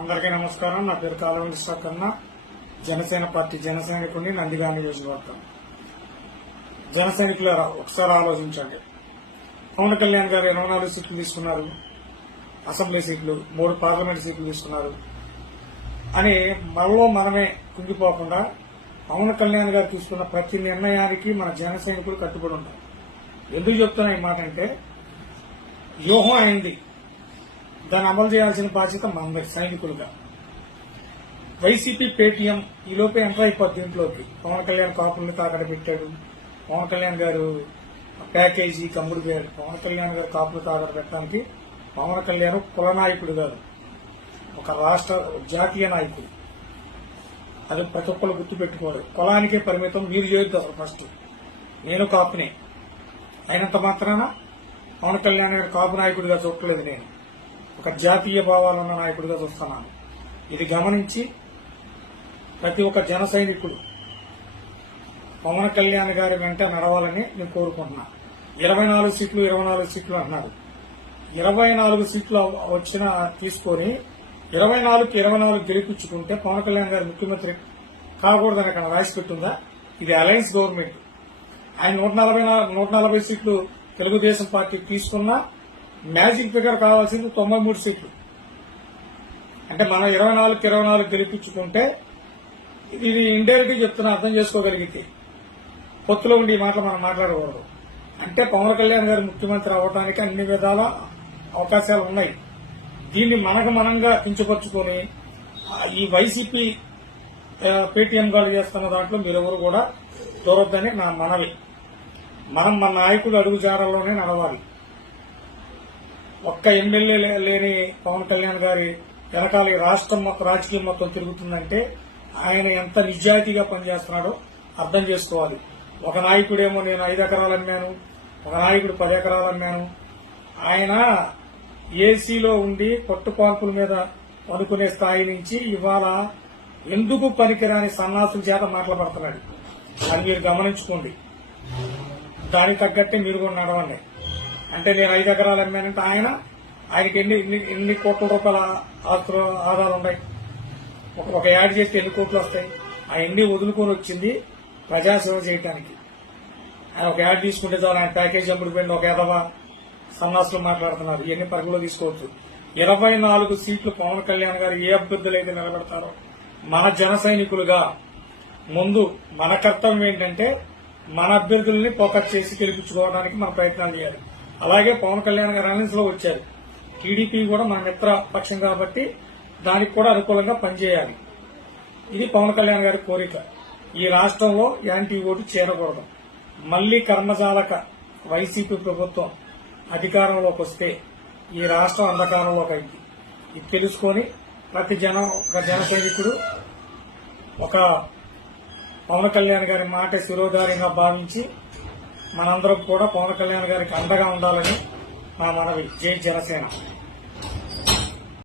అందరికీ నమస్కారం. నా పేరు కాలవంటి సాకన్న జనసేన పార్టీ జనసైనికుడిని నందిగా నియోజకవర్గం. జన ఒకసారి ఆలోచించండి. పవన్ కళ్యాణ్ గారు ఇరవై నాలుగు సీట్లు తీసుకున్నారు. అసెంబ్లీ సీట్లు మూడు పార్లమెంట్ సీట్లు తీసుకున్నారు. అని మనలో మనమే కుంగిపోకుండా పవన్ కళ్యాణ్ గారు తీసుకున్న ప్రతి నిర్ణయానికి మన జనసైనికులు కట్టుబడి ఉంటారు. ఎందుకు చెప్తున్నా ఈ మాట అంటే వ్యూహం అయింది. దాన్ని అమలు చేయాల్సిన బాధ్యత మనందరి సైనికులుగా. వైసీపీ పేటీఎం ఈలోపే లోపే ఎంటర్ అయిపోద్ది దీంట్లోకి పవన్ కళ్యాణ్ కాపుల్ని తాకడ పెట్టాడు. పవన్ కళ్యాణ్ గారు ప్యాకేజీ కమ్ముడు పోయాడు. పవన్ కళ్యాణ్ గారు కాపులు తాకడ పెట్టడానికి పవన్ కళ్యాణ్ కుల నాయకుడు కాదు. ఒక రాష్ట్ర జాతీయ నాయకుడు. అది ప్రతి ఒక్కరు గుర్తుపెట్టుకోవాలి. కులానికే పరిమితం మీరు చేయొద్దు అసలు ఫస్ట్. నేను కాపునే. అయినంత మాత్రాన పవన్ కళ్యాణ్ గారు కాపు నాయకుడిగా చూడలేదు నేను. ఒక జాతీయ భావాలున్న నాయకుడిగా చూస్తున్నాను. ఇది గమనించి ప్రతి ఒక్క జన సైనికుడు పవన్ కళ్యాణ్ గారి వెంట నడవాలని నేను కోరుకుంటున్నా. ఇరవై నాలుగు సీట్లు ఇరవై నాలుగు సీట్లు అన్నారు ఇరవై నాలుగు సీట్లు వచ్చిన తీసుకొని ఇరవై నాలుగుకి ఇరవై నాలుగు గెలిపించుకుంటే పవన్ కళ్యాణ్ గారు ముఖ్యమంత్రి కాకూడదని అక్కడ రాసి పెట్టుందా? ఇది అలయన్స్ గవర్నమెంట్. ఆయన నూట నలభై నూట నలభై సీట్లు తెలుగుదేశం పార్టీ తీసుకున్నా మ్యాజిక్ ఫిగర్ కావాల్సింది తొంభై మూడు సీట్లు. అంటే మనం ఇరవై నాలుగు ఇరవై నాలుగు గెలిపించుకుంటే ఇది ఇండైరెక్ట్ చెప్తున్నా అర్థం చేసుకోగలిగితే. పొత్తులో ఉండి ఈ మాటలు మనం మాట్లాడకూడదు. అంటే పవన్ కళ్యాణ్ గారు ముఖ్యమంత్రి అవ్వడానికి అన్ని విధాల అవకాశాలు ఉన్నాయి. దీన్ని మనకు మనంగా కించపరుచుకొని ఈ వైసీపీ పేటీఎం గారు చేస్తున్న దాంట్లో మీరెవరు కూడా దూరొద్దని నా మనవి. మనం మన నాయకుడు అడుగుజాడల్లోనే నడవాలి. ఒక్క ఎమ్మెల్యే లేని పవన్ కళ్యాణ్ గారి వెనకాల రాష్ట్రం రాజకీయం మొత్తం తిరుగుతుందంటే ఆయన ఎంత నిజాయితీగా పనిచేస్తున్నాడో అర్థం చేసుకోవాలి. ఒక నాయకుడేమో నేను ఐదు ఎకరాలు అమ్మాను ఒక నాయకుడు పది ఎకరాలు అమ్మాను. ఆయన ఏసీలో ఉండి పట్టుపాల్పుల మీద పడుకునే స్థాయి నుంచి ఇవాళ ఎందుకు పనికిరాని సన్నాసుల చేత మాట్లాడుతున్నాడు అది మీరు గమనించుకోండి. దానికి తగ్గట్టే మీరు కూడా నడవండి. అంటే నేను ఐదు ఎకరాలు అమ్మానంటే ఆయన ఆయనకి ఎన్ని ఎన్ని ఎన్ని కోట్ల రూపాయల ఆస్తులు ఆదాయాలు ఉన్నాయి? ఒక- ఒక యాడ్ చేస్తే ఎన్ని కోట్లు వస్తాయి? అవన్నీ వదులుకొని వచ్చింది ప్రజాసేవ చేయడానికి ఆయన ఒక యాడ్ తీసుకుంటే చాలు ఆయన ప్యాకేజ్ అమ్ముడిపోయింది ఒక ఎదవ సన్నాసులు మాట్లాడుతున్నారు. ఇవన్నీ పరుగులో తీసుకోవచ్చు. ఇరవై నాలుగు సీట్లు పవన్ కళ్యాణ్ గారు ఏ అభ్యర్థులు అయితే నిలబెడతారో మన జన సైనికులుగా ముందు మన కర్తవ్యం ఏంటంటే మన అభ్యర్థుల్ని ఫోకస్ చేసి గెలిపించుకోవడానికి మన ప్రయత్నాలు చేయాలి. అలాగే పవన్ కళ్యాణ్ గారు అలయన్స్లో వచ్చారు. టీడీపీ కూడా మన మిత్ర పక్షం కాబట్టి దానికి కూడా అనుకూలంగా పనిచేయాలి. ఇది పవన్ కళ్యాణ్ గారి కోరిక. ఈ రాష్ట్రంలో యాంటీ ఓటు చేరకూడదు. మళ్ళీ కర్మజాలక వైసీపీ ప్రభుత్వం అధికారంలోకి వస్తే ఈ రాష్ట్రం అంధకారంలోకి అయింది. ఇది తెలుసుకొని ప్రతి జనం ఒక జన సైనికుడు ఒక పవన్ కళ్యాణ్ గారి మాట శిరోధార్యంగా భావించి మనందరం కూడా పవన్ కళ్యాణ్ గారికి అండగా ఉండాలని మా మనవి. జై జనసేన.